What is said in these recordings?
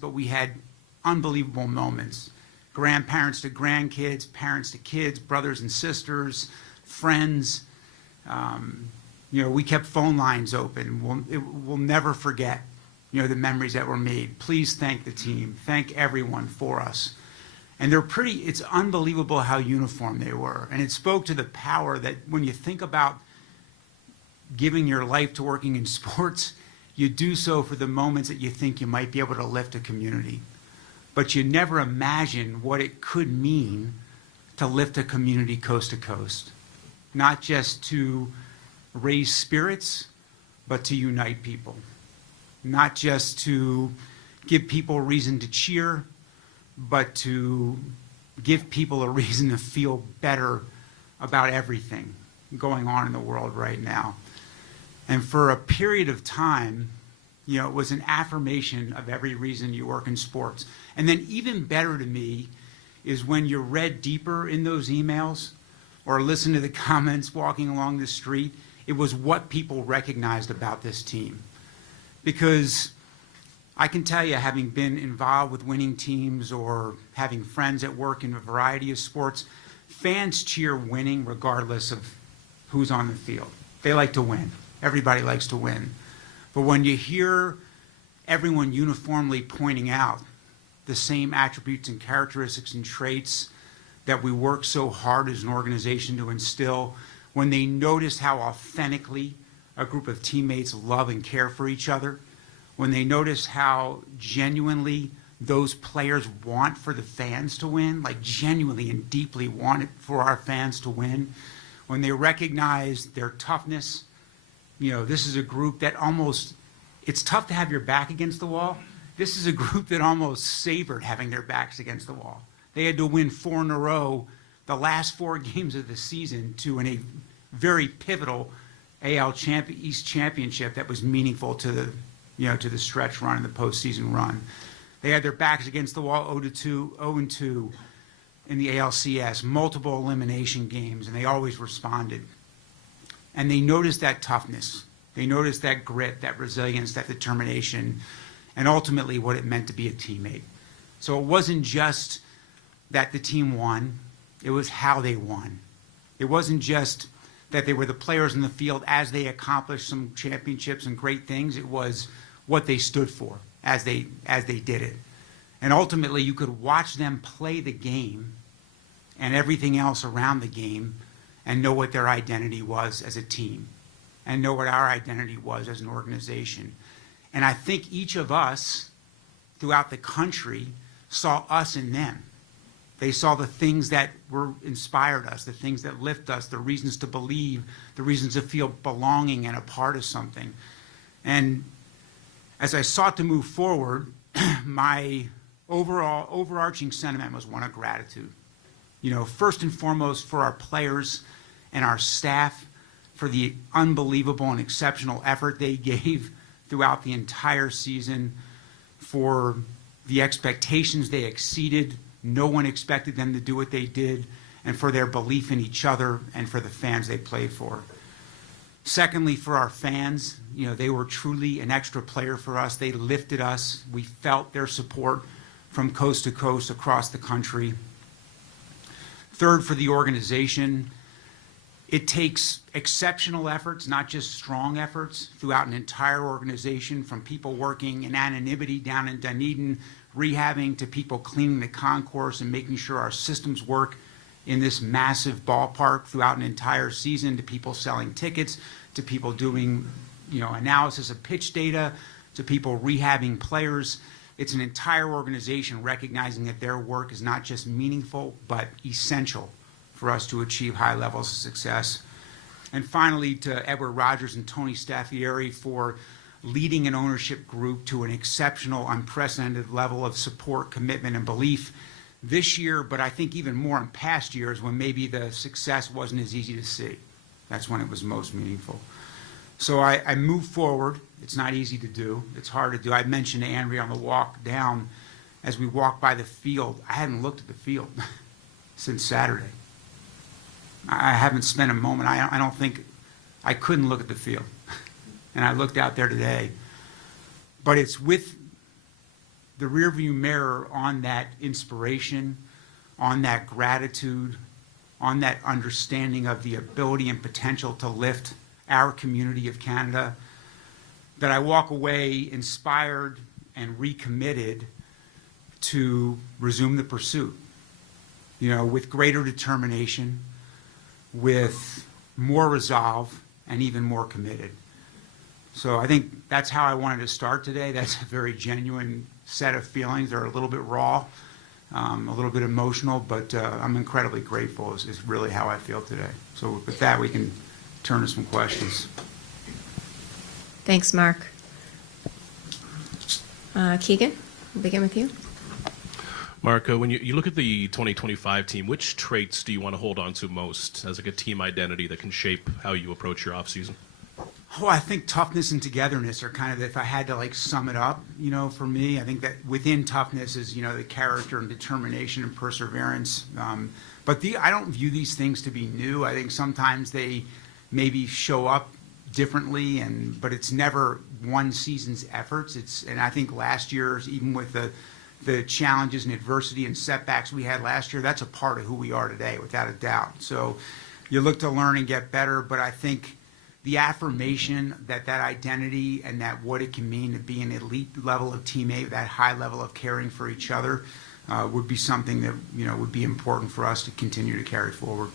but we had unbelievable moments. Grandparents to grandkids, parents to kids, brothers and sisters, friends. We kept phone lines open. We'll never forget, the memories that were made. Please thank the team. Thank everyone for us. And it's unbelievable how uniform they were. And it spoke to the power that when you think about giving your life to working in sports, you do so for the moments that you think you might be able to lift a community. But you never imagine what it could mean to lift a community coast to coast. Not just to raise spirits, but to unite people. Not just to give people a reason to cheer, but to give people a reason to feel better about everything going on in the world right now. And for a period of time, it was an affirmation of every reason you work in sports. And then even better to me is when you read deeper in those emails or listen to the comments walking along the street, it was what people recognized about this team. Because I can tell you, having been involved with winning teams or having friends at work in a variety of sports, fans cheer winning regardless of who's on the field. They like to win. Everybody likes to win. But when you hear everyone uniformly pointing out the same attributes and characteristics and traits that we work so hard as an organization to instill, when they notice how authentically a group of teammates love and care for each other, when they notice how genuinely those players want for the fans to win, like genuinely and deeply want it for our fans to win, when they recognize their toughness, this is a group that it's tough to have your back against the wall. This is a group that almost savored having their backs against the wall. They had to win 4 in a row, the last 4 games of the season, to win a very pivotal AL East championship that was meaningful to the stretch run and the postseason run. They had their backs against the wall 0-2 in the ALCS, multiple elimination games, and they always responded. And they noticed that toughness. They noticed that grit, that resilience, that determination, and ultimately what it meant to be a teammate. So it wasn't just that the team won, it was how they won. It wasn't just that they were the players in the field as they accomplished some championships and great things. It was what they stood for as they did it. And ultimately, you could watch them play the game and everything else around the game and know what their identity was as a team and know what our identity was as an organization. And I think each of us throughout the country saw us in them. They saw the things that inspired us, the things that lift us, the reasons to believe, the reasons to feel belonging and a part of something. And as I sought to move forward, my overarching sentiment was one of gratitude. First and foremost for our players and our staff for the unbelievable and exceptional effort they gave throughout the entire season, for the expectations they exceeded. No one expected them to do what they did, and for their belief in each other and for the fans they played for. Secondly, for our fans, they were truly an extra player for us. They lifted us. We felt their support from coast to coast across the country. Third, for the organization, it takes exceptional efforts, not just strong efforts, throughout an entire organization, from people working in anonymity down in Dunedin, rehabbing, to people cleaning the concourse and making sure our systems work in this massive ballpark throughout an entire season, to people selling tickets, to people doing analysis of pitch data, to people rehabbing players. It's an entire organization recognizing that their work is not just meaningful, but essential for us to achieve high levels of success. And finally, to Edward Rogers and Tony Staffieri for leading an ownership group to an exceptional, unprecedented level of support, commitment, and belief this year, but I think even more in past years when maybe the success wasn't as easy to see. That's when it was most meaningful. So I moved forward. It's not easy to do. It's hard to do. I mentioned to Andrea on the walk down, as we walked by the field, I hadn't looked at the field since Saturday. I haven't spent a moment. I don't think, I couldn't look at the field. And I looked out there today. But it's with the rearview mirror on that inspiration, on that gratitude, on that understanding of the ability and potential to lift our community of Canada, that I walk away inspired and recommitted to resume the pursuit, with greater determination, with more resolve, and even more committed. So I think that's how I wanted to start today. That's a very genuine set of feelings. They're a little bit raw, a little bit emotional, but I'm incredibly grateful is really how I feel today. So with that, we can turn to some questions. Thanks, Mark. Keegan, we'll begin with you. Mark, when you look at the 2025 team, which traits do you want to hold on to most as like a team identity that can shape how you approach your offseason? Oh, I think toughness and togetherness are kind of, if I had to sum it up, for me, I think that within toughness is, the character and determination and perseverance. But I don't view these things to be new. I think sometimes they maybe show up differently, but it's never one season's efforts. And I think last year's, even with the challenges and adversity and setbacks we had last year, that's a part of who we are today, without a doubt. So you look to learn and get better, but I think the affirmation that identity and that what it can mean to be an elite level of teammate, that high level of caring for each other, would be something that would be important for us to continue to carry forward.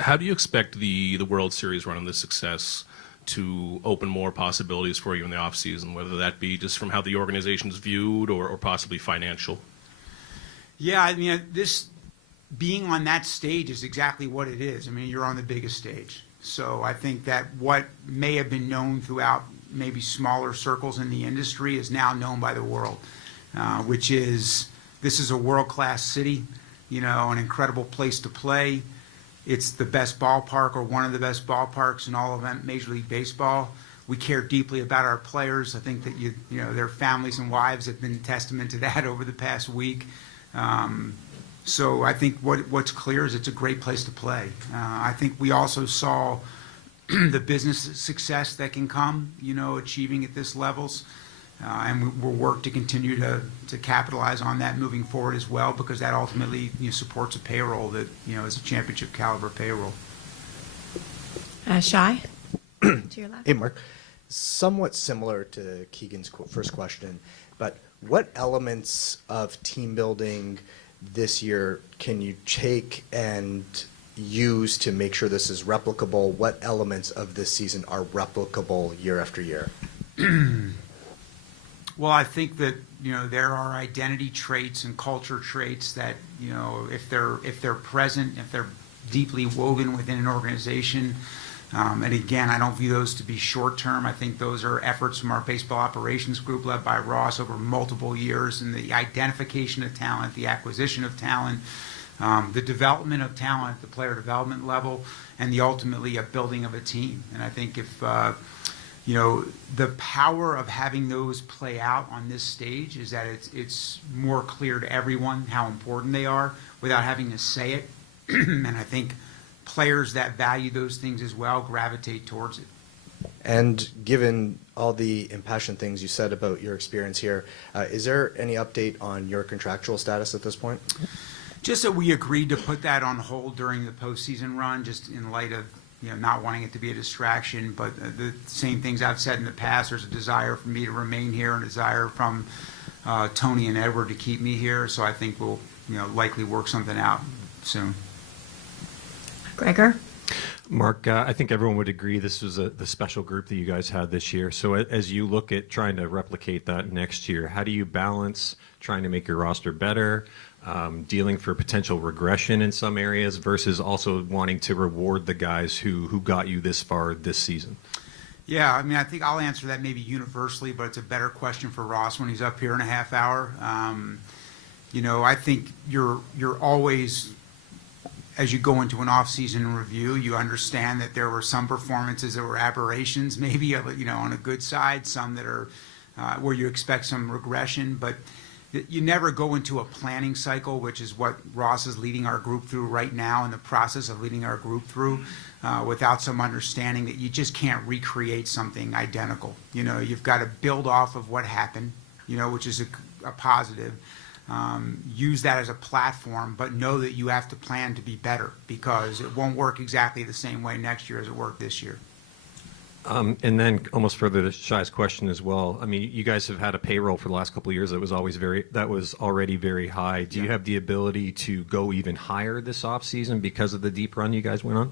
How do you expect the World Series run and this success to open more possibilities for you in the offseason, whether that be just from how the organization's viewed or possibly financial? Yeah, I mean, this being on that stage is exactly what it is. I mean, you're on the biggest stage. So I think that what may have been known throughout maybe smaller circles in the industry is now known by the world, which is this is a world-class city, an incredible place to play. It's the best ballpark or one of the best ballparks in all of Major League Baseball. We care deeply about our players. I think that their families and wives have been testament to that over the past week. So I think what's clear is it's a great place to play. I think we also saw the business success that can come, achieving at this levels. And we'll work to continue to capitalize on that moving forward as well, because that ultimately supports a payroll that is a championship caliber payroll. Shai, to your left. Hey, Mark. Somewhat similar to Keegan's first question, but what elements of team building this year can you take and use to make sure this is replicable? What elements of this season are replicable year after year? Well, I think that there are identity traits and culture traits that if they're present, if they're deeply woven within an organization, and again, I don't view those to be short term. I think those are efforts from our baseball operations group led by Ross over multiple years, and the identification of talent, the acquisition of talent, the development of talent at the player development level, and the ultimately a building of a team. And I think if the power of having those play out on this stage is that it's more clear to everyone how important they are without having to say it. And I think players that value those things as well gravitate towards it. And given all the impassioned things you said about your experience here, is there any update on your contractual status at this point? Just that we agreed to put that on hold during the postseason run, just in light of not wanting it to be a distraction, but the same things I've said in the past. There's a desire for me to remain here and a desire from Tony and Edward to keep me here. So I think we'll likely work something out soon. Gregor? Mark, I think everyone would agree this was the special group that you guys had this year. So as you look at trying to replicate that next year, how do you balance trying to make your roster better, dealing for potential regression in some areas versus also wanting to reward the guys who got you this far this season? Yeah, I mean, I think I'll answer that maybe universally, but it's a better question for Ross when he's up here in a half hour. I think you're always, as you go into an off-season review, you understand that there were some performances that were aberrations, maybe on a good side, some that are where you expect some regression, but you never go into a planning cycle, which is what Ross is leading our group through right now, in the process of leading our group through, without some understanding that you just can't recreate something identical. You've got to build off of what happened, which is a positive. Use that as a platform, but know that you have to plan to be better because it won't work exactly the same way next year as it worked this year. And then almost further to Shai's question as well. I mean, you guys have had a payroll for the last couple of years that was already very high. Do you have the ability to go even higher this offseason because of the deep run you guys went on?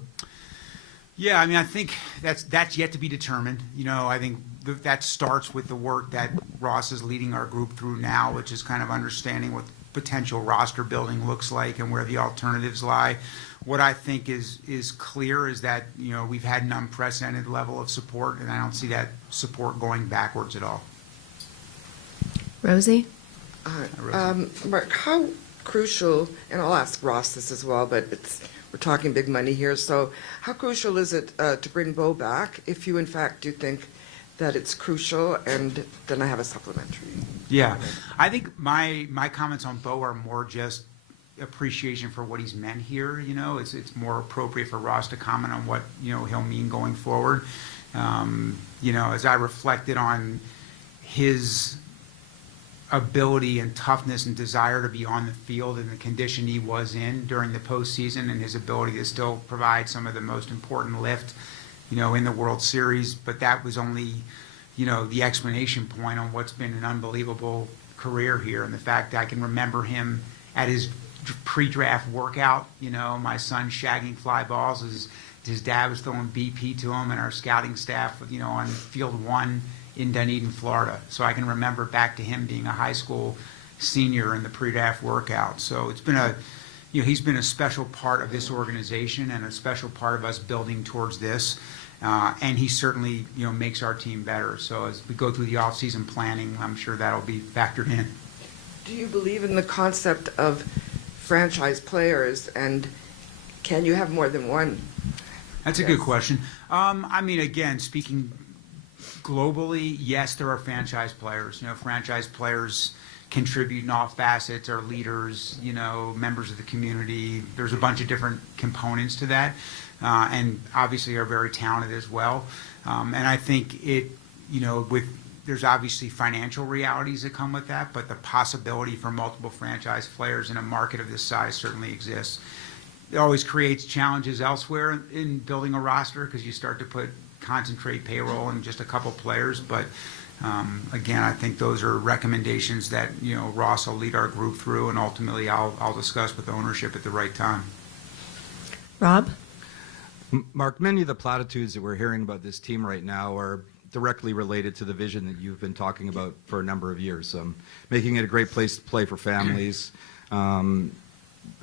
Yeah, I mean, I think that's yet to be determined. I think that starts with the work that Ross is leading our group through now, which is kind of understanding what potential roster building looks like and where the alternatives lie. What I think is clear is that we've had an unprecedented level of support, and I don't see that support going backwards at all. Rosie? Mark, how crucial, and I'll ask Ross this as well, but we're talking big money here, so how crucial is it to bring Bo back if you in fact do think that it's crucial? And then I have a supplementary. Yeah, I think my comments on Bo are more just appreciation for what he's meant here. It's more appropriate for Ross to comment on what he'll mean going forward. As I reflected on his ability and toughness and desire to be on the field in the condition he was in during the postseason, and his ability to still provide some of the most important lift, in the World Series. But that was only, the explanation point on what's been an unbelievable career here. And the fact that I can remember him at his pre-draft workout, my son shagging fly balls as his dad was throwing BP to him, and our scouting staff, on field 1 in Dunedin, Florida. So I can remember back to him being a high school senior in the pre-draft workout. So it's been he's been a special part of this organization and a special part of us building towards this. And he certainly, makes our team better. So as we go through the offseason planning, I'm sure that'll be factored in. Do you believe in the concept of franchise players, and can you have more than one? That's a good question. I mean, again, speaking globally, yes, there are franchise players. Franchise players contribute in all facets, are leaders, members of the community. There's a bunch of different components to that, and obviously are very talented as well. And I think there's obviously financial realities that come with that, but the possibility for multiple franchise players in a market of this size certainly exists. It always creates challenges elsewhere in building a roster because you start to concentrate payroll in just a couple players. But again, I think those are recommendations that Ross will lead our group through, and ultimately I'll discuss with ownership at the right time. Rob? Mark, many of the platitudes that we're hearing about this team right now are directly related to the vision that you've been talking about for a number of years. Making it a great place to play for families,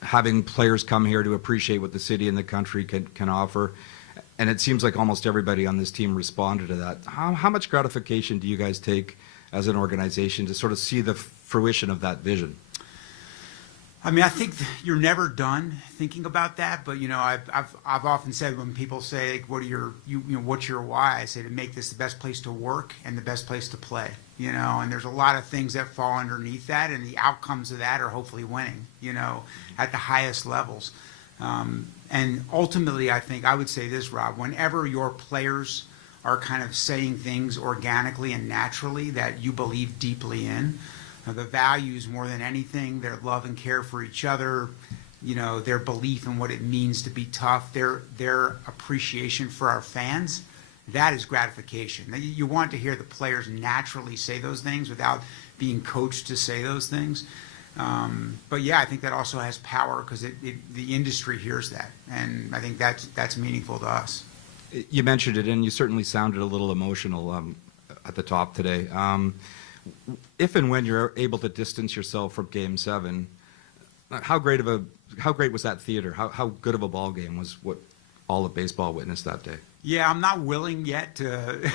having players come here to appreciate what the city and the country can offer. And it seems like almost everybody on this team responded to that. How much gratification do you guys take as an organization to sort of see the fruition of that vision? I mean, I think you're never done thinking about that, but I've often said when people say, what's your why? I say to make this the best place to work and the best place to play. And there's a lot of things that fall underneath that, and the outcomes of that are hopefully winning. At the highest levels. And ultimately, I think I would say this, Rob, whenever your players are kind of saying things organically and naturally that you believe deeply in, the values more than anything, their love and care for each other, their belief in what it means to be tough, their appreciation for our fans, that is gratification. You want to hear the players naturally say those things without being coached to say those things. But yeah, I think that also has power because the industry hears that, and I think that's meaningful to us. You mentioned it, and you certainly sounded a little emotional at the top today. If and when you're able to distance yourself from Game 7, how great was that theater? How good of a ball game was what all of baseball witnessed that day? Yeah, I'm not willing yet to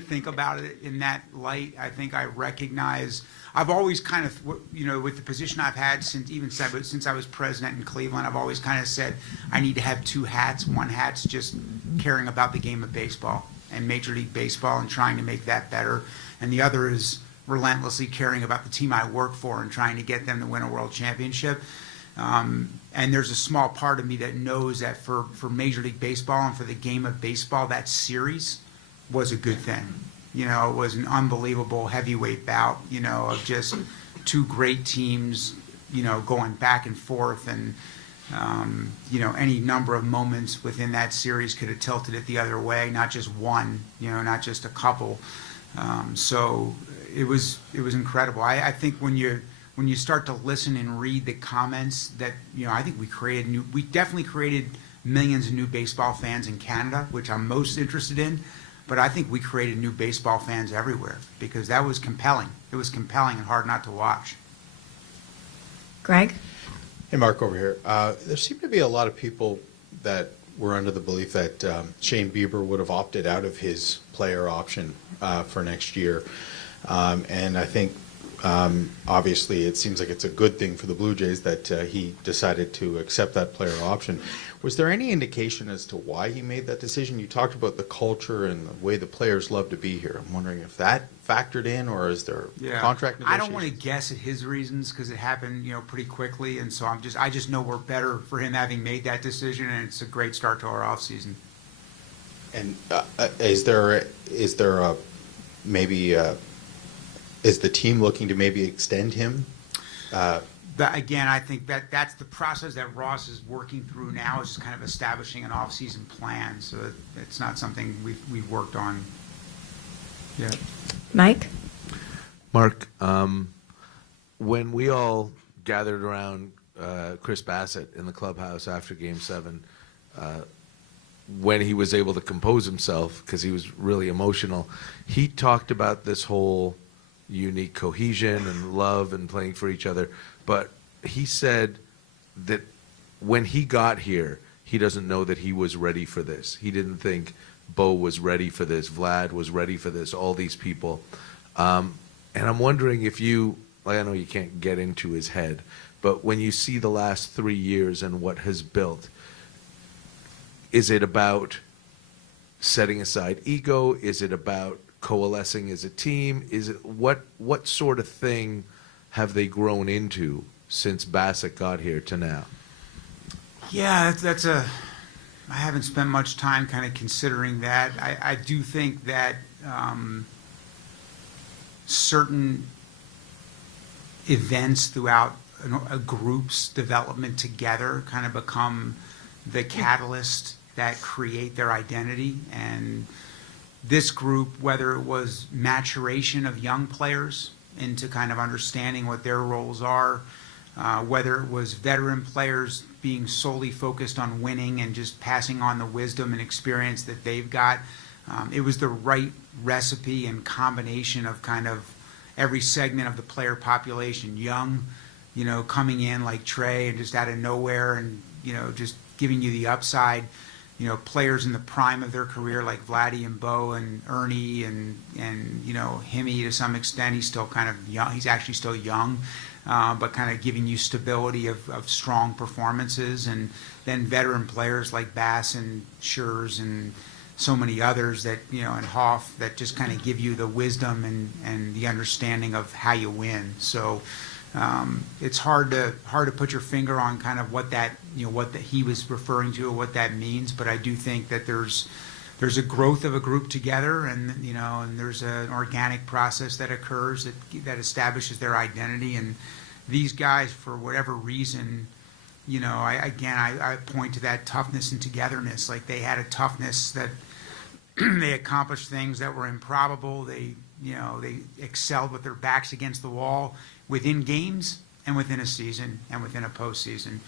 think about it in that light. I think I recognize I've always kind of with the position I've had since I was president in Cleveland, I've always kind of said I need to have two hats. One hat's just caring about the game of baseball and Major League Baseball and trying to make that better, and the other is relentlessly caring about the team I work for and trying to get them to win a world championship. And there's a small part of me that knows that for Major League Baseball and for the game of baseball, that series was a good thing. It was an unbelievable heavyweight bout, of just two great teams, going back and forth, and any number of moments within that series could have tilted it the other way, not just one, not just a couple. So it was incredible. I think when you start to listen and read the comments that, I think we definitely created millions of new baseball fans in Canada, which I'm most interested in, but I think we created new baseball fans everywhere because that was compelling. It was compelling and hard not to watch. Greg? Hey, Mark, over here. There seemed to be a lot of people that were under the belief that Shane Bieber would have opted out of his player option for next year. And I think, obviously, it seems like it's a good thing for the Blue Jays that he decided to accept that player option. Was there any indication as to why he made that decision? You talked about the culture and the way the players love to be here. I'm wondering if that factored in, or is there contract negotiations? I don't want to guess at his reasons because it happened, pretty quickly, and so I just know we're better for him having made that decision, and it's a great start to our off season. And is the team looking to maybe extend him? Again, I think that's the process that Ross is working through now, is just kind of establishing an off-season plan. So it's not something we've worked on yet. Mike? Mark, when we all gathered around Chris Bassett in the clubhouse after Game 7, when he was able to compose himself, because he was really emotional, he talked about this whole unique cohesion and love and playing for each other. But he said that when he got here, he doesn't know that he was ready for this. He didn't think Bo was ready for this, Vlad was ready for this, all these people. And I'm wondering if I know you can't get into his head, but when you see the last 3 years and what has built, is it about setting aside ego? Is it about coalescing as a team? Is it what sort of thing have they grown into since Bassett got here to now? Yeah, I haven't spent much time kind of considering that. I do think that certain events throughout a group's development together kind of become the catalyst that create their identity. And this group, whether it was maturation of young players into kind of understanding what their roles are, whether it was veteran players being solely focused on winning and just passing on the wisdom and experience that they've got, it was the right recipe and combination of kind of every segment of the player population. Young, coming in like Trey and just out of nowhere and, just giving you the upside. Players in the prime of their career like Vladdy and Bo and Ernie and Himmy to some extent. He's still kind of young. He's actually still young, but kind of giving you stability of strong performances. And then veteran players like Bass and Schurz and so many others that, and Hoff, that just kind of give you the wisdom and the understanding of how you win. So it's hard to put your finger on kind of what that he was referring to or what that means, but I do think that there's a growth of a group together, and and there's an organic process that occurs that establishes their identity. And these guys, for whatever reason, I point to that toughness and togetherness. Like, they had a toughness that they accomplished things that were improbable. They excelled with their backs against the wall within games and within a season and within a postseason.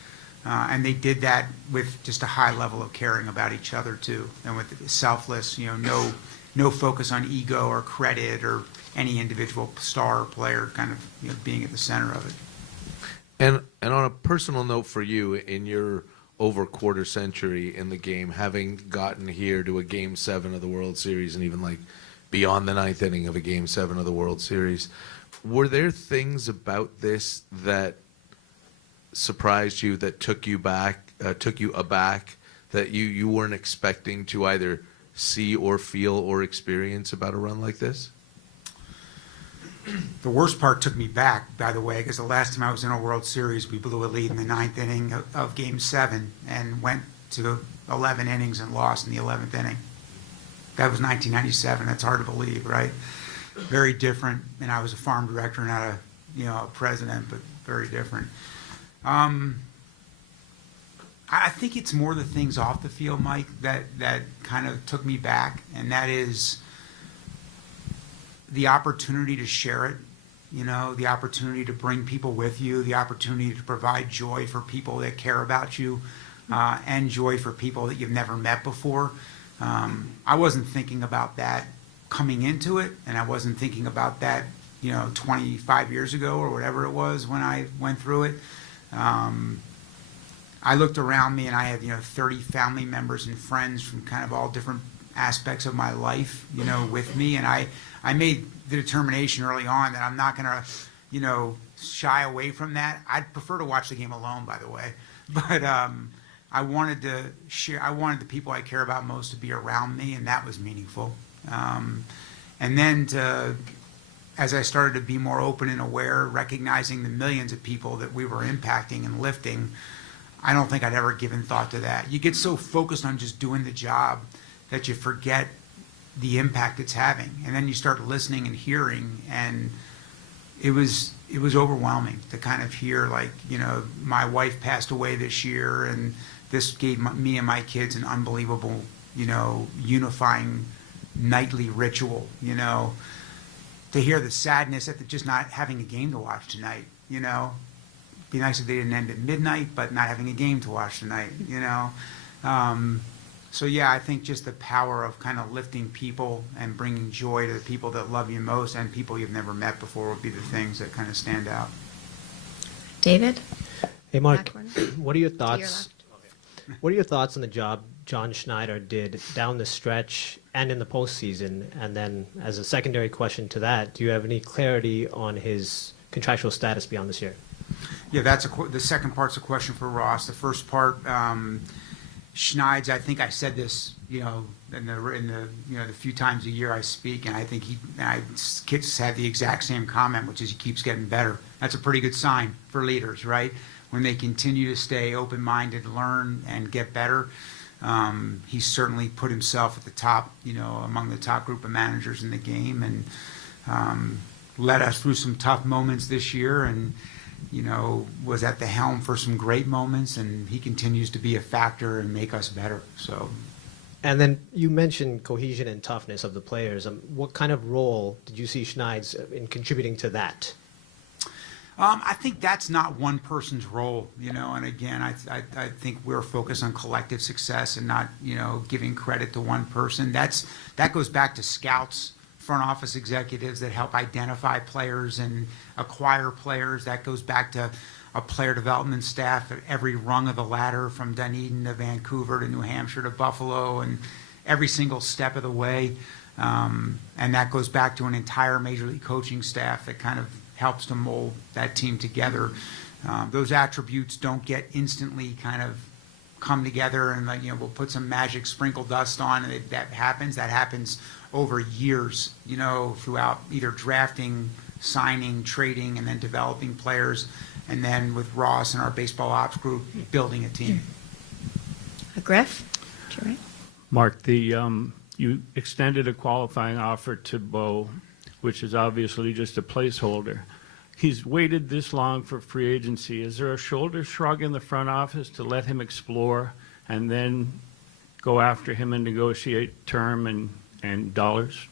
And they did that with just a high level of caring about each other too, and with selfless, no focus on ego or credit or any individual star or player kind of being at the center of it. And on a personal note for you, in your over quarter century in the game, having gotten here to a Game 7 of the World Series and even like beyond the ninth inning of a Game 7 of the World Series, were there things about this that surprised you, that took you aback, that you weren't expecting to either see or feel or experience about a run like this? The worst part took me back, by the way, because the last time I was in a World Series, we blew a lead in the ninth inning of Game 7 and went to 11 innings and lost in the 11th inning. That was 1997. That's hard to believe, right? Very different. And I was a farm director and had a president, but very different. I think it's more the things off the field, Mike, that kind of took me back, and that is the opportunity to share it, the opportunity to bring people with you, the opportunity to provide joy for people that care about you, and joy for people that you've never met before. I wasn't thinking about that coming into it, and I wasn't thinking about that, 25 years ago or whatever it was when I went through it. I looked around me and I had, 30 family members and friends from kind of all different aspects of my life, with me. And I made the determination early on that I'm not going to, shy away from that. I'd prefer to watch the game alone, by the way. But I wanted to share, I wanted the people I care about most to be around me, and that was meaningful. And then as I started to be more open and aware, recognizing the millions of people that we were impacting and lifting, I don't think I'd ever given thought to that. You get so focused on just doing the job that you forget the impact it's having. And then you start listening and hearing, and it was overwhelming to kind of hear, like, my wife passed away this year, and this gave me and my kids an unbelievable, unifying nightly ritual, to hear the sadness at just not having a game to watch tonight, Be nice if they didn't end at midnight, but not having a game to watch tonight, So yeah, I think just the power of kind of lifting people and bringing joy to the people that love you most and people you've never met before would be the things that kind of stand out. David? Hey, Mark, Back one. what are your To your thoughts? What are your thoughts on the job John Schneider did down the stretch and in the postseason? And then, as a secondary question to that, do you have any clarity on his contractual status beyond this year? Yeah, that's the second part's a question for Ross. The first part, Schneid's, I think I said this, in the the few times a year I speak, and I think kids had the exact same comment, which is he keeps getting better. That's a pretty good sign for leaders, right? When they continue to stay open-minded, learn, and get better. He's certainly put himself at the top, among the top group of managers in the game, and led us through some tough moments this year, and was at the helm for some great moments, and he continues to be a factor and make us better. So, And then you mentioned cohesion and toughness of the players. What kind of role did you see Schneid's in contributing to that? I think that's not one person's role, and again, I think we're focused on collective success and not, giving credit to one person. That goes back to scouts, front office executives that help identify players and acquire players. That goes back to a player development staff at every rung of the ladder, from Dunedin to Vancouver to New Hampshire to Buffalo, and every single step of the way. And that goes back to an entire major league coaching staff that kind of helps to mold that team together. Those attributes don't get instantly kind of come together and we'll put some magic sprinkle dust on, and that happens over years, throughout either drafting, signing, trading, and then developing players, and then with Ross and our baseball ops group, building a team. Griff? To your right. Mark, you extended a qualifying offer to Bo, which is obviously just a placeholder. He's waited this long for free agency. Is there a shoulder shrug in the front office to let him explore and then go after him and negotiate term and dollars?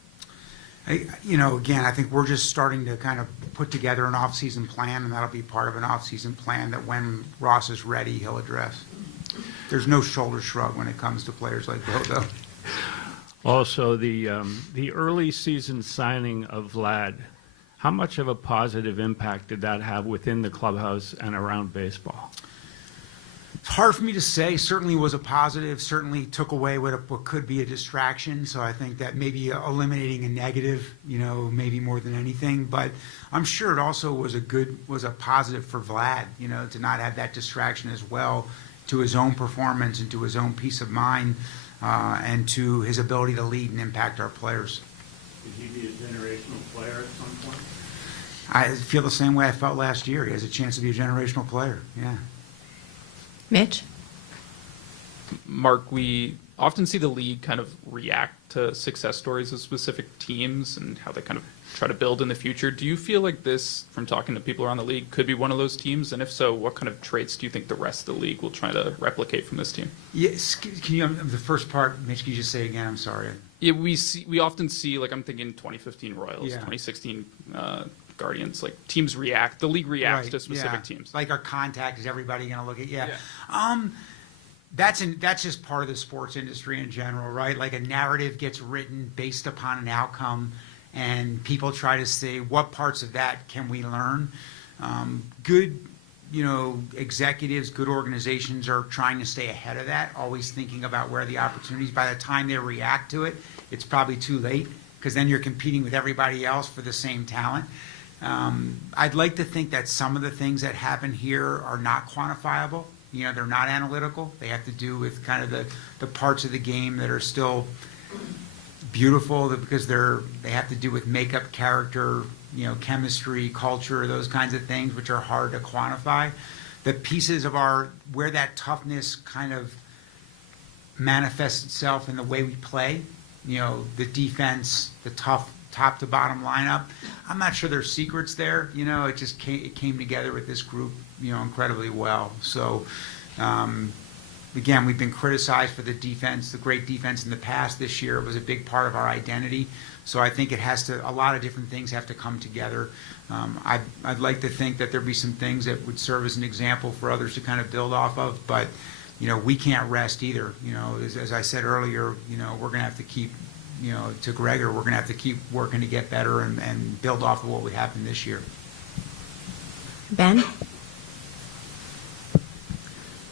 Again, I think we're just starting to kind of put together an off-season plan, and that'll be part of an off-season plan that when Ross is ready, he'll address. There's no shoulder shrug when it comes to players like Bo, though. Also, the early season signing of Vlad, how much of a positive impact did that have within the clubhouse and around baseball? It's hard for me to say. Certainly was a positive, certainly took away what could be a distraction. So I think that maybe eliminating a negative, maybe more than anything. But I'm sure it also was a positive for Vlad, to not have that distraction as well, to his own performance and to his own peace of mind, and to his ability to lead and impact our players. Could he be a generational player at some point? I feel the same way I felt last year. He has a chance to be a generational player, yeah. Mitch? Mark, we often see the league kind of react to success stories of specific teams and how they kind of try to build in the future. Do you feel like this, from talking to people around the league, could be one of those teams? And if so, what kind of traits do you think the rest of the league will try to replicate from this team? Yes, can you, the first part, Mitch, can you just say again? I'm sorry. Yeah, we often see, like, I'm thinking 2015 Royals, Yeah. 2016 Guardians, like teams react, the league reacts Right, to specific yeah. teams. Like our contact, is everybody going to look at? Yeah. Yeah. That's just part of the sports industry in general, right? Like a narrative gets written based upon an outcome, and people try to say, what parts of that can we learn? Good, executives, good organizations are trying to stay ahead of that, always thinking about where the opportunities. By the time they react to it, it's probably too late, because then you're competing with everybody else for the same talent. I'd like to think that some of the things that happen here are not quantifiable. They're not analytical. They have to do with kind of the parts of the game that are still beautiful, because they have to do with makeup, character, chemistry, culture, those kinds of things, which are hard to quantify. The pieces of where that toughness kind of manifests itself in the way we play, the defense, the tough top to bottom lineup. I'm not sure there's secrets there. It just came together with this group, incredibly well. So, again, we've been criticized for the defense, the great defense in the past. This year, it was a big part of our identity. So I think a lot of different things have to come together. I'd like to think that there'd be some things that would serve as an example for others to kind of build off of, but, we can't rest either. As I said earlier, we're going to have to keep, to Gregor, we're going to have to keep working to get better and build off of what happened this year. Ben?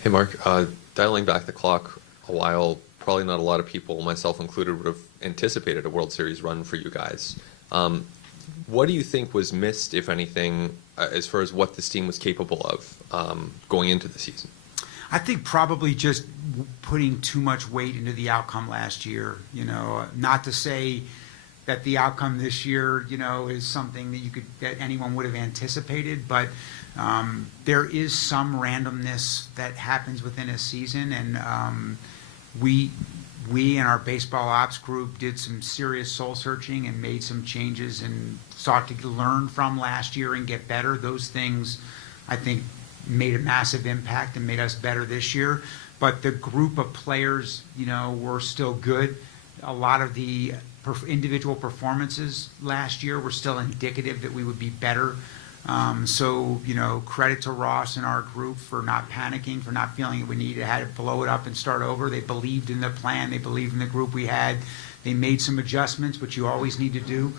Hey, Mark. Dialing back the clock a while, probably not a lot of people, myself included, would have anticipated a World Series run for you guys. What do you think was missed, if anything, as far as what this team was capable of going into the season? I think probably just putting too much weight into the outcome last year. Not to say that the outcome this year, is something that anyone would have anticipated, but there is some randomness that happens within a season, and we and our baseball ops group did some serious soul searching and made some changes and sought to learn from last year and get better. Those things, I think, made a massive impact and made us better this year. But the group of players, were still good. A lot of the individual performances last year were still indicative that we would be better. So, credit to Ross and our group for not panicking, for not feeling that we had to blow it up and start over. They believed in the plan. They believed in the group we had. They made some adjustments, which you always need to do,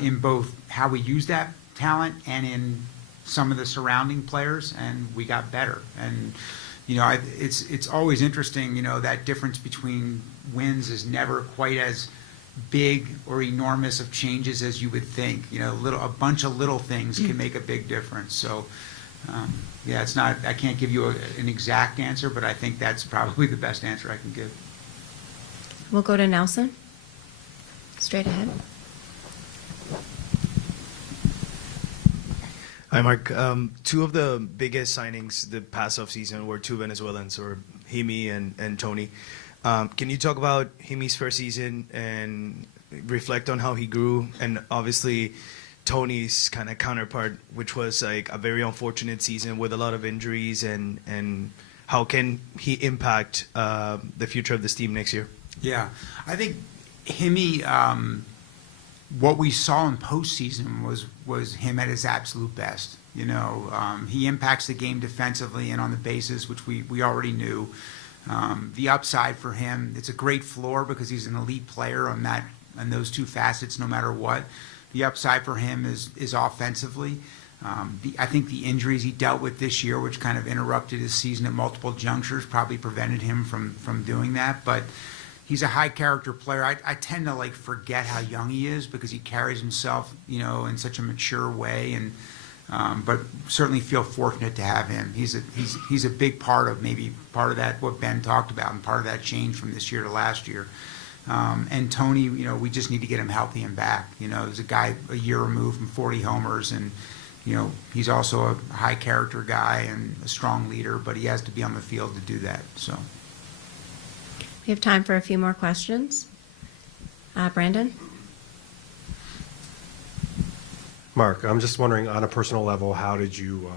in both how we use that talent and in some of the surrounding players, and we got better. And, it's always interesting, that difference between wins is never quite as big or enormous of changes as you would think. A bunch of little things can make a big difference. So, it's not, I can't give you an exact answer, but I think that's probably the best answer I can give. We'll go to Nelson. Straight ahead. Hi, Mark. Two of the biggest signings the past offseason were two Venezuelans, or Jimmy and Tony. Can you talk about Jimmy's first season and reflect on how he grew? And obviously, Tony's kind of counterpart, which was like a very unfortunate season with a lot of injuries, and how can he impact the future of this team next year? Yeah, I think Jimmy, what we saw in postseason was him at his absolute best. He impacts the game defensively and on the bases, which we already knew. The upside for him, it's a great floor because he's an elite player on those two facets, no matter what. The upside for him is offensively. I think the injuries he dealt with this year, which kind of interrupted his season at multiple junctures, probably prevented him from doing that. But he's a high character player. I tend to forget how young he is because he carries himself, in such a mature way, and but certainly feel fortunate to have him. He's a big part of that what Ben talked about, and part of that change from this year to last year. And Tony, we just need to get him healthy and back. There's a guy a year removed from 40 homers, and he's also a high character guy and a strong leader, but he has to be on the field to do that. So. We have time for a few more questions. Brandon? Mark, I'm just wondering, on a personal level, how did you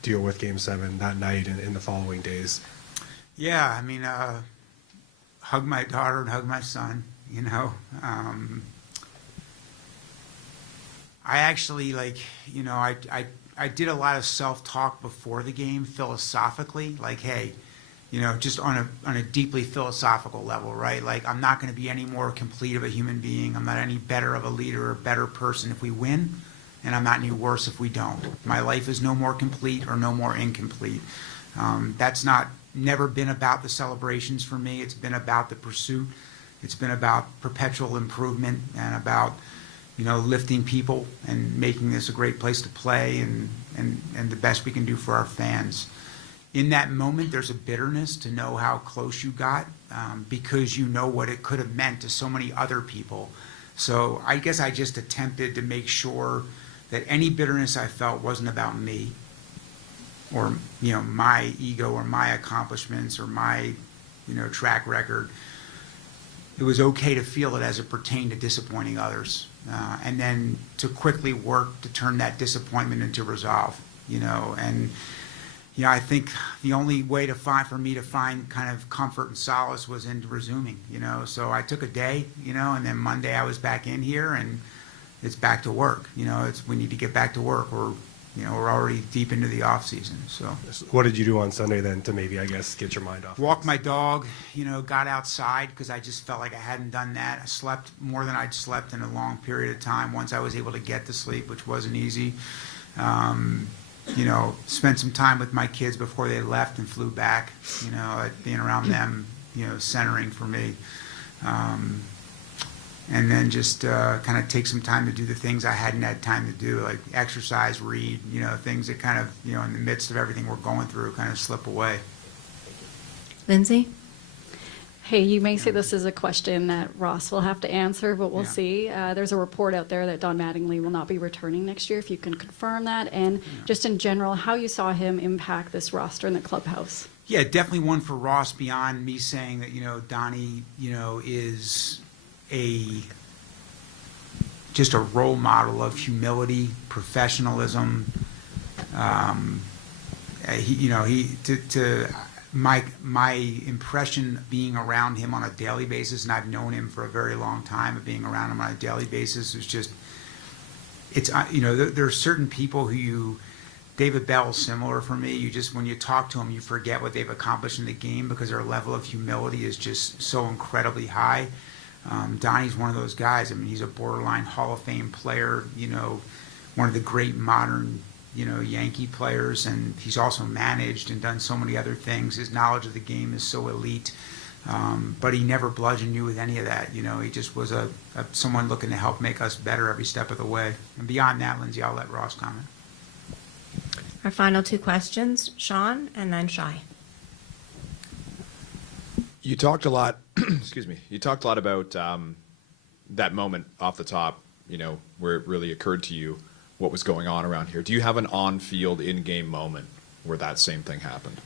deal with Game 7 that night and in the following days? Yeah, I mean, hug my daughter and hug my son, you know. I actually, like, you know, I did a lot of self-talk before the game philosophically, like, hey, you know, just on a deeply philosophical level, right? Like, I'm not going to be any more complete of a human being. I'm not any better of a leader or better person if we win, and I'm not any worse if we don't. My life is no more complete or no more incomplete. That's never been about the celebrations for me. It's been about the pursuit. It's been about perpetual improvement and about, you know, lifting people and making this a great place to play and the best we can do for our fans. In that moment, there's a bitterness to know how close you got because you know what it could have meant to so many other people. So I guess I just attempted to make sure that any bitterness I felt wasn't about me or, you know, my ego or my accomplishments or my, you know, track record. It was okay to feel it as it pertained to disappointing others. And then to quickly work to turn that disappointment into resolve, you know. And, you know, I think the only way for me to find kind of comfort and solace was in resuming, you know. So I took a day, you know, and then Monday I was back in here and it's back to work. You know, we need to get back to work. We're already deep into the off season. So What did you do on Sunday then to maybe, I guess, get your mind off? Walked my dog, you know, got outside because I just felt like I hadn't done that. I slept more than I'd slept in a long period of time once I was able to get to sleep, which wasn't easy. You know, spent some time with my kids before they left and flew back, you know, being around them, you know, centering for me. And then just kind of take some time to do the things I hadn't had time to do, like exercise, read, you know, things that kind of, you know, in the midst of everything we're going through, kind of slip away. Lindsay? Hey, you may say this is a question that Ross will have to answer, but we'll Yeah. see. There's a report out there that Don Mattingly will not be returning next year, if you can confirm that. And just in general, how you saw him impact this roster in the clubhouse. Yeah, definitely one for Ross beyond me saying that, you know, Donnie, you know, is just a role model of humility, professionalism. My impression being around him on a daily basis, and I've known him for a very long time, of being around him on a daily basis is just, it's, you know, there are certain people who David Bell's similar for me. You just, when you talk to him, you forget what they've accomplished in the game because their level of humility is just so incredibly high. Donnie's one of those guys. I mean, he's a borderline Hall of Fame player, you know, one of the great modern, you know, Yankee players, and he's also managed and done so many other things. His knowledge of the game is so elite, but he never bludgeoned you with any of that. You know, he just was someone looking to help make us better every step of the way. And beyond that, Lindsay, I'll let Ross comment. Our final two questions, Sean and then Shai. You talked a lot, excuse me, you talked a lot about that moment off the top, you know, where it really occurred to you what was going on around here. Do you have an on-field, in-game moment where that same thing happened?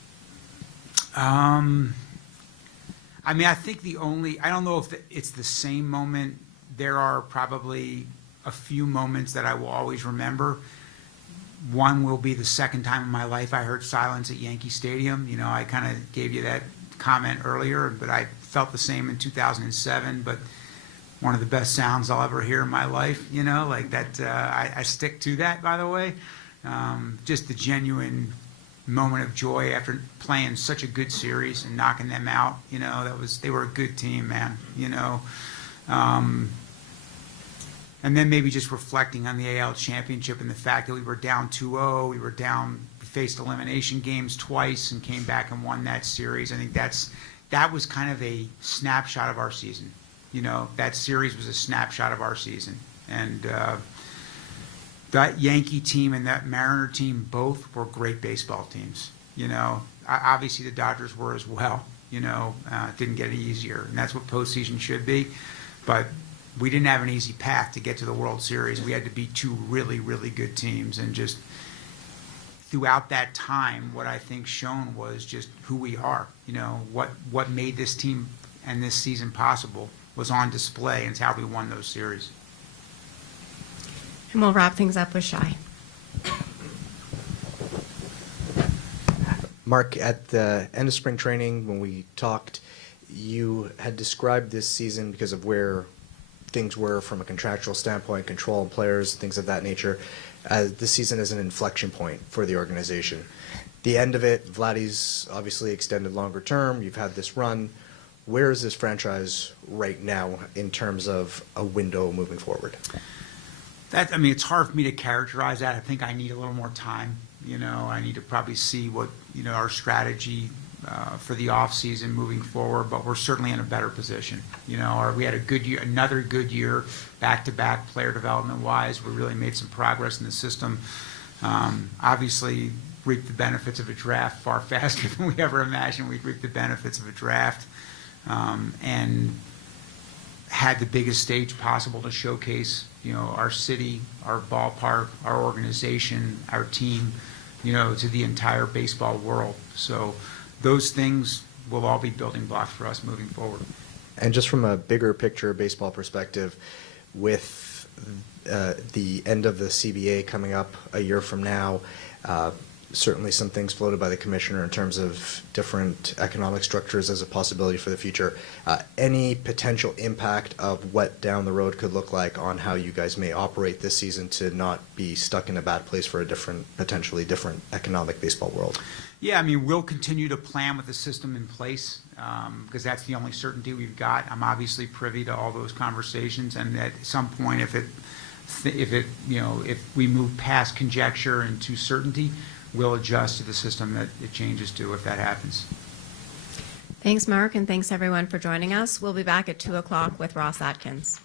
I mean, I think I don't know if it's the same moment. There are probably a few moments that I will always remember. One will be the second time in my life I heard silence at Yankee Stadium. You know, I kind of gave you that comment earlier, but I felt the same in 2007, but one of the best sounds I'll ever hear in my life, you know, like that. I stick to that, by the way. Just the genuine moment of joy after playing such a good series and knocking them out, you know, they were a good team, man, you know. And then maybe just reflecting on the AL championship and the fact that we were down 2-0, we faced elimination games twice and came back and won that series. I think that was kind of a snapshot of our season. You know, that series was a snapshot of our season. And that Yankee team and that Mariner team both were great baseball teams. You know, obviously the Dodgers were as well. You know, didn't get any easier. And that's what postseason should be. But we didn't have an easy path to get to the World Series. We had to beat two really, really good teams. And just throughout that time, what I think shown was just who we are. You know, what made this team and this season possible was on display, and it's how we won those series. And we'll wrap things up with Shai. Mark, at the end of spring training, when we talked, you had described this season, because of where things were from a contractual standpoint, control and players, things of that nature, as this season as an inflection point for the organization. The end of it, Vladdy's obviously extended longer term. You've had this run. Where is this franchise right now in terms of a window moving forward? That, I mean, it's hard for me to characterize that. I think I need a little more time. I need to probably see what, our strategy for the off season moving forward, but we're certainly in a better position. We had a good year, another good year, back-to-back player development wise. We really made some progress in the system. Obviously, reaped the benefits of a draft far faster than we ever imagined we'd reap the benefits of a draft, and had the biggest stage possible to showcase, our city, our ballpark, our organization, our team, to the entire baseball world. So those things will all be building blocks for us moving forward. And just from a bigger picture baseball perspective, with the end of the CBA coming up a year from now, certainly some things floated by the commissioner in terms of different economic structures as a possibility for the future. Any potential impact of what down the road could look like on how you guys may operate this season to not be stuck in a bad place for a potentially different economic baseball world? Yeah, I mean, we'll continue to plan with the system in place because that's the only certainty we've got. I'm obviously privy to all those conversations, and at some point, if we move past conjecture into certainty, we'll adjust to the system that it changes to if that happens. Thanks, Mark, and thanks everyone for joining us. We'll be back at 2 o'clock with Ross Atkins.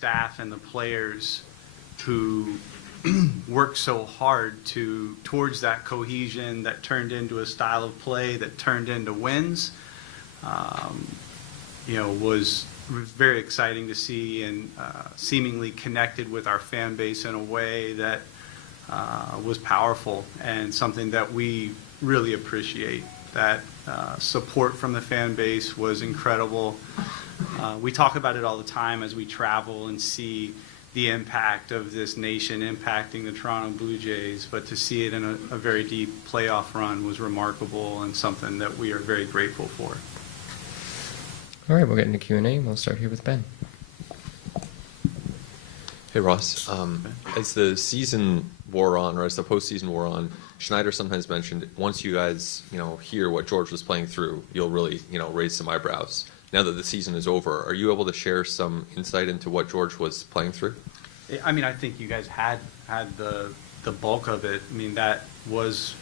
staff and the players who worked so hard towards that cohesion that turned into a style of play that turned into wins, was very exciting to see, and seemingly connected with our fan base in a way that was powerful and something that we really appreciate. That support from the fan base was incredible. We talk about it all the time as we travel and see the impact of this nation impacting the Toronto Blue Jays, but to see it in a very deep playoff run was remarkable and something that we are very grateful for. All right, we'll get into Q&A, and we'll start here with Ben. Hey Ross, as the season wore on, or as the postseason wore on, Schneider sometimes mentioned once you guys, hear what George was playing through, you'll really, raise some eyebrows. Now that the season is over, are you able to share some insight into what George was playing through? I mean, I think you guys had the bulk of it. I mean, that was,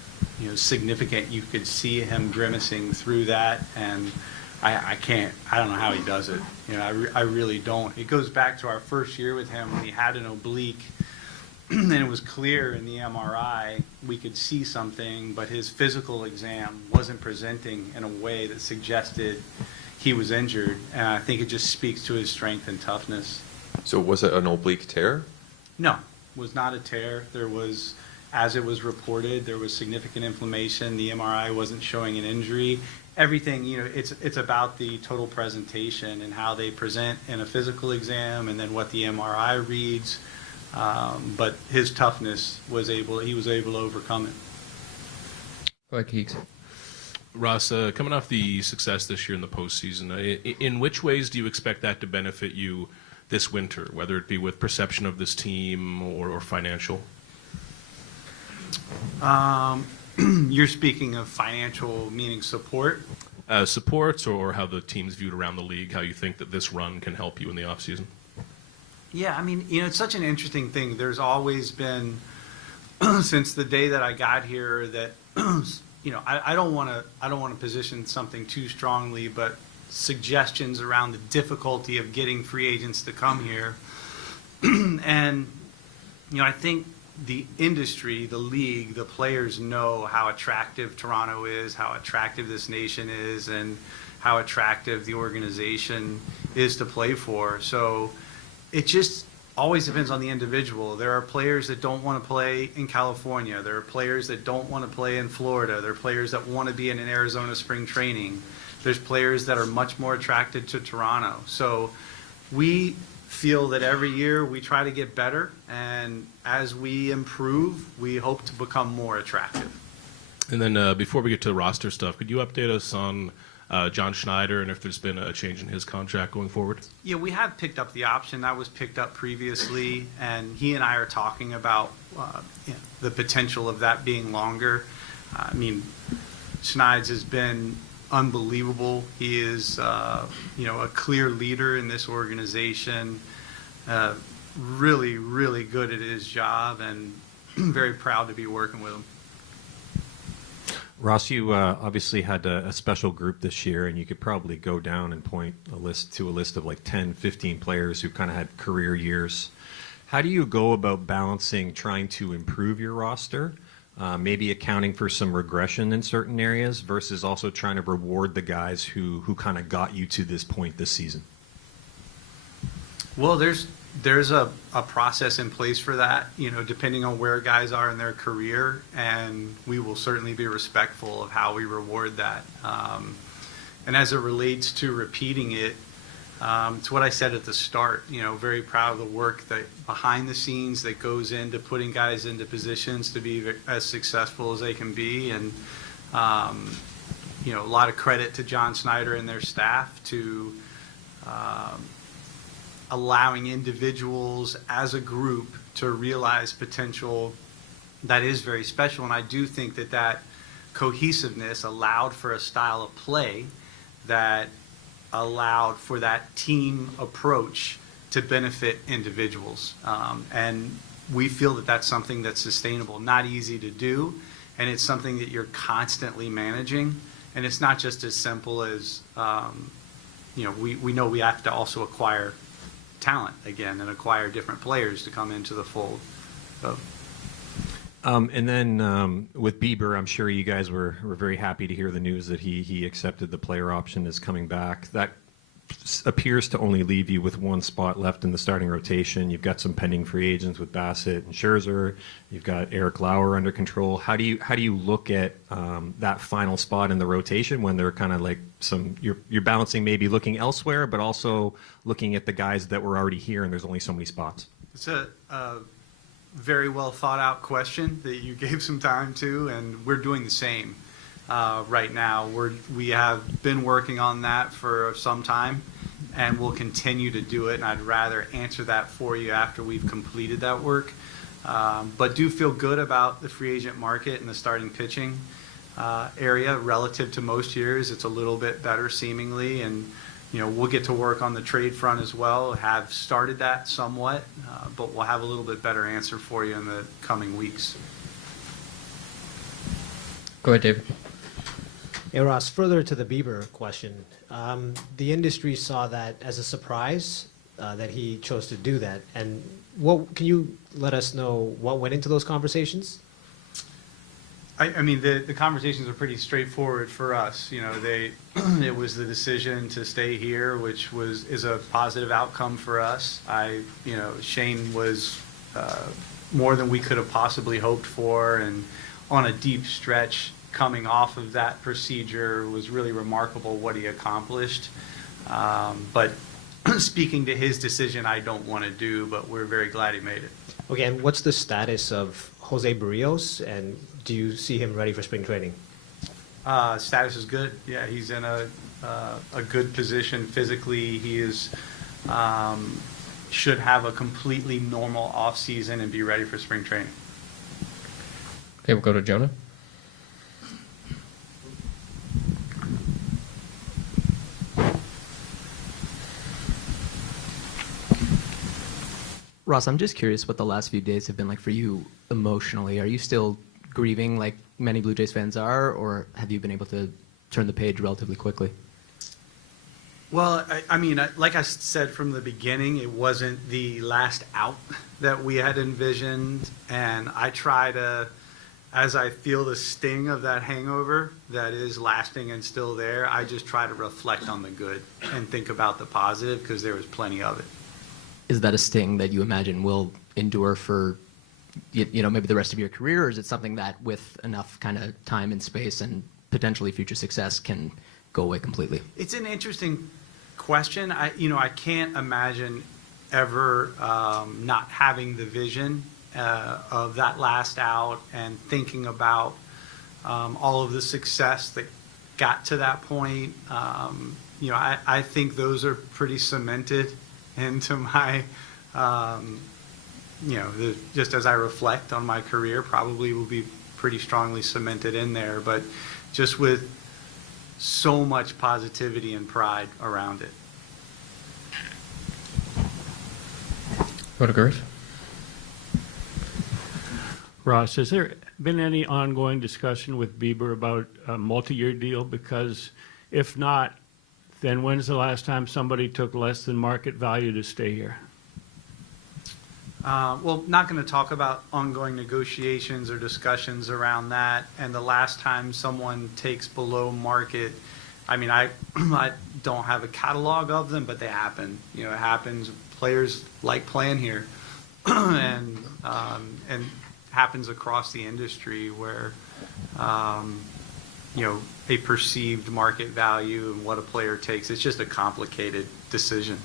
significant. You could see him grimacing through that, and I don't know how he does it. I really don't. It goes back to our first year with him when he had an oblique, and it was clear in the MRI we could see something, but his physical exam wasn't presenting in a way that suggested he was injured, and I think it just speaks to his strength and toughness. So was it an oblique tear? No, it was not a tear. There was, as it was reported, there was significant inflammation. The MRI wasn't showing an injury. Everything, it's about the total presentation and how they present in a physical exam, and then what the MRI reads. But his toughness he was able to overcome it. Go ahead, Keeks. Ross, coming off the success this year in the postseason, in which ways do you expect that to benefit you this winter, whether it be with perception of this team or financial? You're speaking of financial, meaning support? Supports, or how the team's viewed around the league, how you think that this run can help you in the offseason? Yeah, I mean, it's such an interesting thing. There's always been, since the day that I got here, that I don't want to position something too strongly, but suggestions around the difficulty of getting free agents to come here, and I think the industry, the league, the players know how attractive Toronto is, how attractive this nation is, and how attractive the organization is to play for. So it just always depends on the individual. There are players that don't want to play in California. There are players that don't want to play in Florida. There are players that want to be in an Arizona spring training. There's players that are much more attracted to Toronto. So we feel that every year we try to get better, and as we improve, we hope to become more attractive. And then before we get to roster stuff, could you update us on John Schneider and if there's been a change in his contract going forward? Yeah, we have picked up the option. That was picked up previously, and he and I are talking about the potential of that being longer. I mean, Schneid's has been unbelievable. He is, a clear leader in this organization, really, really good at his job, and very proud to be working with him. Ross, you obviously had a special group this year, and you could probably go down and point a list of like 10, 15 players who kind of had career years. How do you go about balancing trying to improve your roster, maybe accounting for some regression in certain areas, versus also trying to reward the guys who kind of got you to this point this season? Well, there's a process in place for that, depending on where guys are in their career, and we will certainly be respectful of how we reward that. And as it relates to repeating it, it's what I said at the start, very proud of the work that behind the scenes that goes into putting guys into positions to be as successful as they can be. And, a lot of credit to John Schneider and their staff to allowing individuals as a group to realize potential that is very special. And I do think that cohesiveness allowed for a style of play that allowed for that team approach to benefit individuals. And we feel that that's something that's sustainable, not easy to do, and it's something that you're constantly managing. And it's not just as simple as, we know we have to also acquire talent again and acquire different players to come into the fold. So. And then with Bieber, I'm sure you guys were very happy to hear the news that he accepted the player option, is coming back. That appears to only leave you with one spot left in the starting rotation. You've got some pending free agents with Bassett and Scherzer. You've got Eric Lauer under control. How do you look at that final spot in the rotation when they're kind of like you're balancing maybe looking elsewhere, but also looking at the guys that were already here and there's only so many spots? It's a very well thought out question that you gave some time to, and we're doing the same right now. We have been working on that for some time, and we'll continue to do it, and I'd rather answer that for you after we've completed that work. But do feel good about the free agent market and the starting pitching area relative to most years. It's a little bit better seemingly, and we'll get to work on the trade front as well. Have started that somewhat, but we'll have a little bit better answer for you in the coming weeks. Go ahead, David. Hey, Ross, further to the Bieber question, the industry saw that as a surprise that he chose to do that. And can you let us know what went into those conversations? I mean, the conversations are pretty straightforward for us. It was the decision to stay here, which is a positive outcome for us. Shane was more than we could have possibly hoped for, and on a deep stretch coming off of that procedure was really remarkable what he accomplished. But speaking to his decision, I don't want to do, but we're very glad he made it. Okay, and what's the status of Jose Barrios, and do you see him ready for spring training? Status is good. Yeah, he's in a good position physically. He should have a completely normal off season and be ready for spring training. Okay, we'll go to Jonah. Ross, I'm just curious what the last few days have been like for you emotionally. Are you still grieving like many Blue Jays fans are, or have you been able to turn the page relatively quickly? Well, I mean, like I said from the beginning, it wasn't the last out that we had envisioned, and I try to, as I feel the sting of that hangover that is lasting and still there, I just try to reflect on the good and think about the positive, because there was plenty of it. Is that a sting that you imagine will endure for, maybe the rest of your career, or is it something that with enough kind of time and space and potentially future success can go away completely? It's an interesting question. I can't imagine ever not having the vision of that last out and thinking about all of the success that got to that point. I think those are pretty cemented into my, just as I reflect on my career, probably will be pretty strongly cemented in there, but just with so much positivity and pride around it. Go to Griff. Ross, has there been any ongoing discussion with Bieber about a multi-year deal? Because if not, then when's the last time somebody took less than market value to stay here? Well, not going to talk about ongoing negotiations or discussions around that. And the last time someone takes below market, I mean, I don't have a catalog of them, but they happen. It happens. Players like playing here, and happens across the industry where a perceived market value and what a player takes. It's just a complicated decision.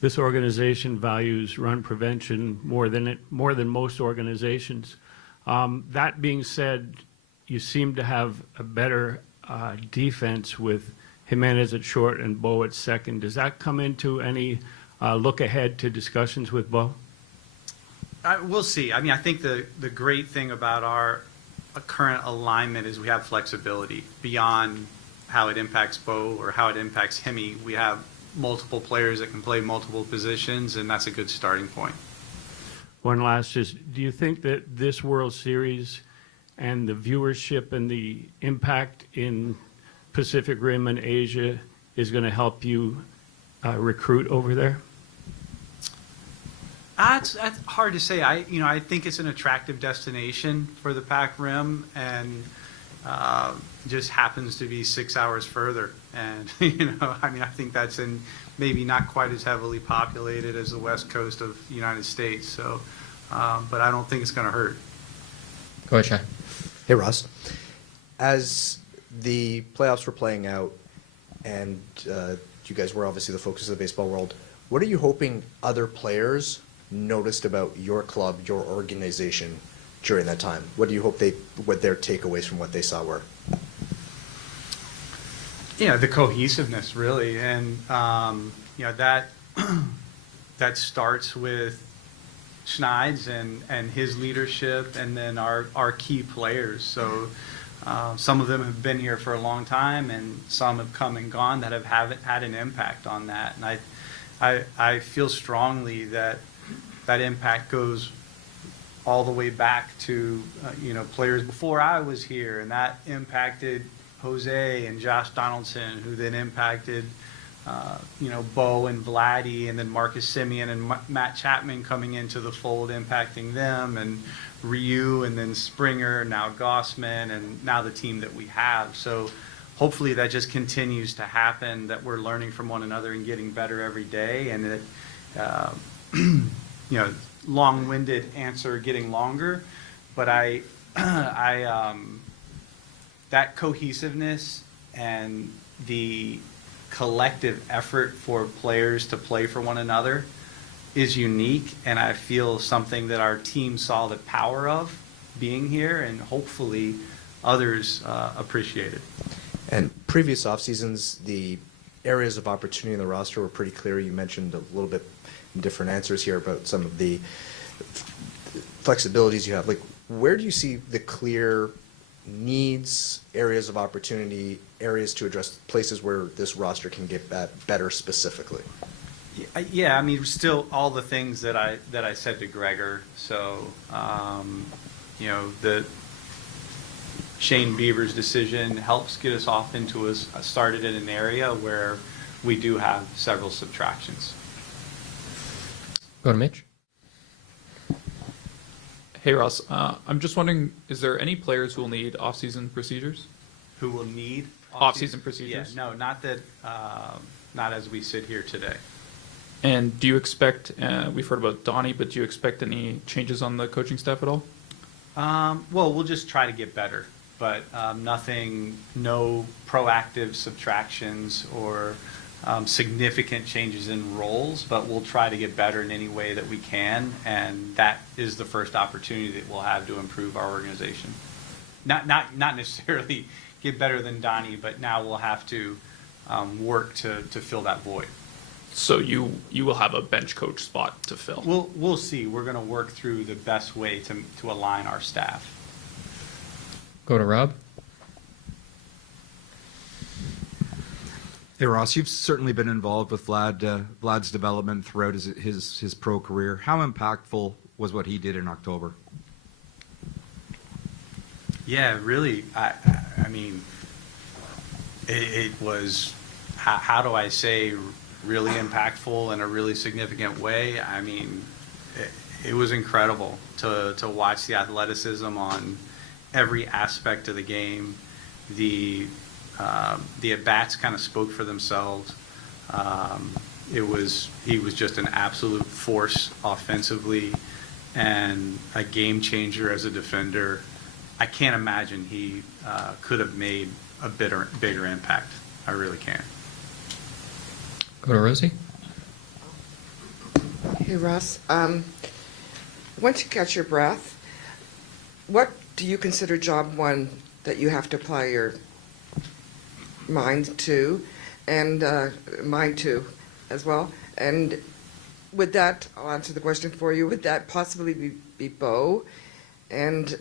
This organization values run prevention more than most organizations. That being said, you seem to have a better defense with Jimenez at short and Bo at second. Does that come into any look ahead to discussions with Bo? We'll see. I mean, I think the great thing about our current alignment is we have flexibility beyond how it impacts Bo or how it impacts Hemi. We have multiple players that can play multiple positions, and that's a good starting point. One last, do you think that this World Series and the viewership and the impact in Pacific Rim and Asia is going to help you recruit over there? That's hard to say. I think it's an attractive destination for the Pac Rim, and just happens to be 6 hours further. And I think that's in maybe not quite as heavily populated as the west coast of the United States. So, but I don't think it's going to hurt. Go ahead, Shai. Hey, Ross. As the playoffs were playing out, and you guys were obviously the focus of the baseball world, what are you hoping other players noticed about your club, your organization during that time? What do you hope what their takeaways from what they saw were? The cohesiveness, really, and that that starts with Schneid's and his leadership, and then our key players. So some of them have been here for a long time, and some have come and gone that haven't had an impact on that. And I feel strongly that impact goes all the way back to players before I was here, and that impacted Jose and Josh Donaldson, who then impacted Bo and Vladdy, and then Marcus Simeon and Matt Chapman coming into the fold, impacting them, and Ryu, and then Springer, now Gossman, and now the team that we have. So hopefully that just continues to happen, that we're learning from one another and getting better every day, and that long-winded answer getting longer, but that cohesiveness and the collective effort for players to play for one another is unique, and I feel something that our team saw the power of being here, and hopefully others appreciate it. And previous off seasons, the areas of opportunity in the roster were pretty clear. You mentioned a little bit in different answers here about some of the flexibilities you have. Like, where do you see the clear needs, areas of opportunity, areas to address, places where this roster can get better specifically? Yeah, still all the things that I said to Gregor. So, the Shane Bieber's decision helps get us off into started in an area where we do have several subtractions. Go to Mitch. Hey, Ross. I'm just wondering, is there any players who will need off-season procedures? Who will need off-season procedures? Yeah, no, not as we sit here today. And do you expect, we've heard about Donnie, but do you expect any changes on the coaching staff at all? Well, we'll just try to get better, but no proactive subtractions or significant changes in roles, but we'll try to get better in any way that we can, and that is the first opportunity that we'll have to improve our organization. Not necessarily get better than Donnie, but now we'll have to work to fill that void. So you will have a bench coach spot to fill? We'll see. We're going to work through the best way to align our staff. Go to Rob. Hey, Ross, you've certainly been involved with Vlad's development throughout his pro career. How impactful was what he did in October? Yeah, really. It was, how do I say, really impactful in a really significant way. It was incredible to watch the athleticism on every aspect of the game. The at-bats kind of spoke for themselves. He was just an absolute force offensively and a game changer as a defender. I can't imagine he could have made a bigger impact. I really can't. Go to Rosie. Hey, Ross. Once you catch your breath, what do you consider job one that you have to apply your mind to, and mine too, as well? And would that, I'll answer the question for you, would that possibly be Bo? And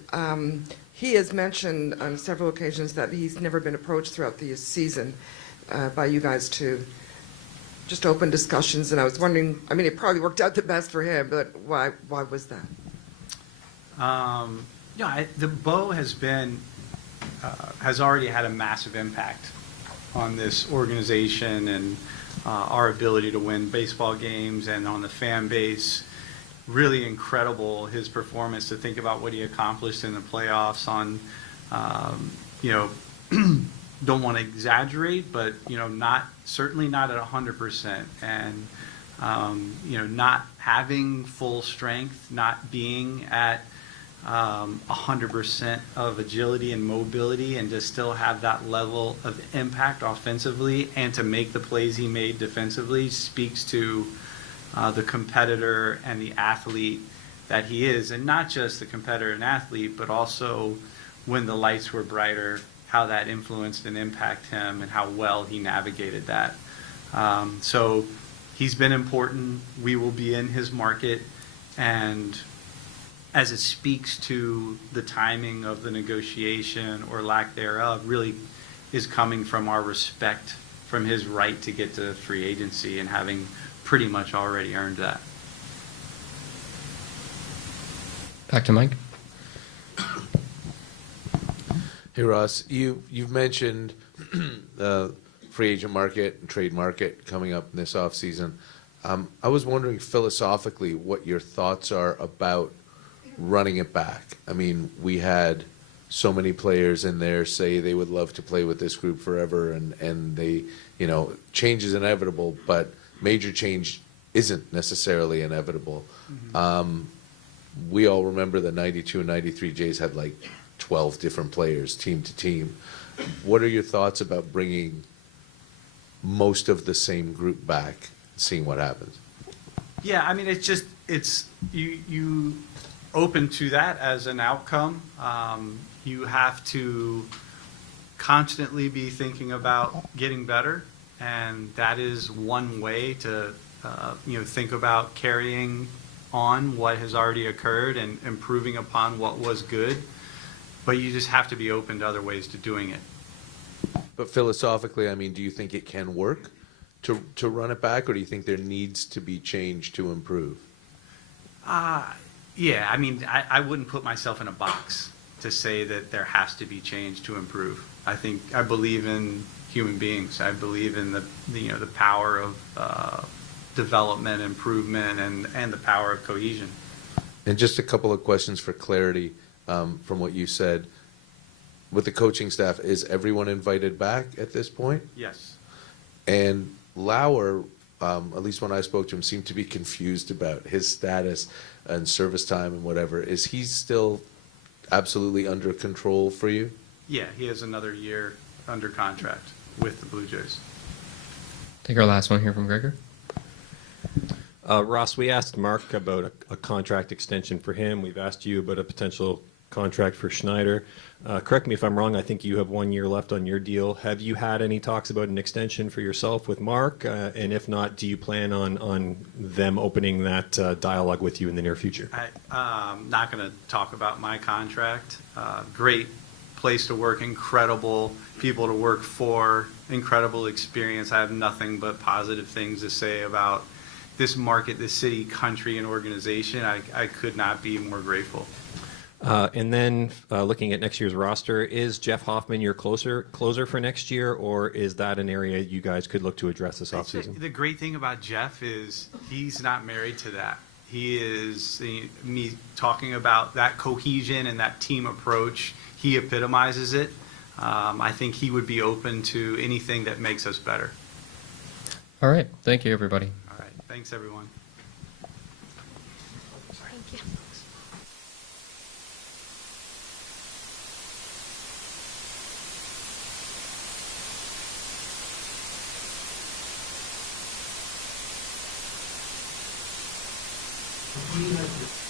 he has mentioned on several occasions that he's never been approached throughout the season by you guys to just open discussions, and I was wondering, it probably worked out the best for him, but why was that? The Bo has already had a massive impact on this organization and our ability to win baseball games and on the fan base. really incredible, his performance, to think about what he accomplished in the playoffs on, you know, don't want to exaggerate, but, you know, certainly not at 100%. And, you know, not having full strength, not being at 100% of agility and mobility, and to still have that level of impact offensively and to make the plays he made defensively speaks to the competitor and the athlete that he is. And not just the competitor and athlete, but also when the lights were brighter, how that influenced and impacted him and how well he navigated that. So he's been important. We will be in his market, and as it speaks to the timing of the negotiation or lack thereof, really is coming from our respect from his right to get to free agency and having pretty much already earned that. Back to Mike. Hey Ross, you've mentioned the free agent market and trade market coming up this offseason. I was wondering philosophically what your thoughts are about running it back. I mean, we had so many players in there say they would love to play with this group forever, and they, you know, change is inevitable, but major change isn't necessarily inevitable. We all remember the 92 and 93 Jays had like 12 different players, team to team. What are your thoughts about bringing most of the same group back, seeing what happens? Yeah, I mean, it's you open to that as an outcome. You have to constantly be thinking about getting better, and that is one way to you know, think about carrying on what has already occurred and improving upon what was good. But you just have to be open to other ways to doing it. But philosophically, I mean, do you think it can work to run it back, or do you think there needs to be change to improve? Yeah, I mean, I wouldn't put myself in a box to say that there has to be change to improve. I believe in human beings. I believe in the you know, the power of development, improvement, and the power of cohesion. And just a couple of questions for clarity from what you said. With the coaching staff, is everyone invited back at this point? Yes. And Lauer, at least when I spoke to him, seemed to be confused about his status and service time and whatever. Is he still absolutely under control for you? Yeah, he has another year under contract with the Blue Jays. Take our last one here from Gregor. Ross, we asked Mark about a contract extension for him. We've asked you about a potential contract for Schneider. Correct me if I'm wrong, I think you have 1 year left on your deal. Have you had any talks about an extension for yourself with Mark? And if not, do you plan on them opening that dialogue with you in the near future? I'm not going to talk about my contract. Great place to work, incredible people to work for, incredible experience. I have nothing but positive things to say about this market, this city, country, and organization. I could not be more grateful. And then looking at next year's roster, is Jeff Hoffman your closer for next year, or is that an area you guys could look to address this offseason? The great thing about Jeff is he's not married to that. He is me talking about that cohesion and that team approach. He epitomizes it. I think he would be open to anything that makes us better. All right. Thank you, everybody. All right. Thanks, everyone. Thank you. We have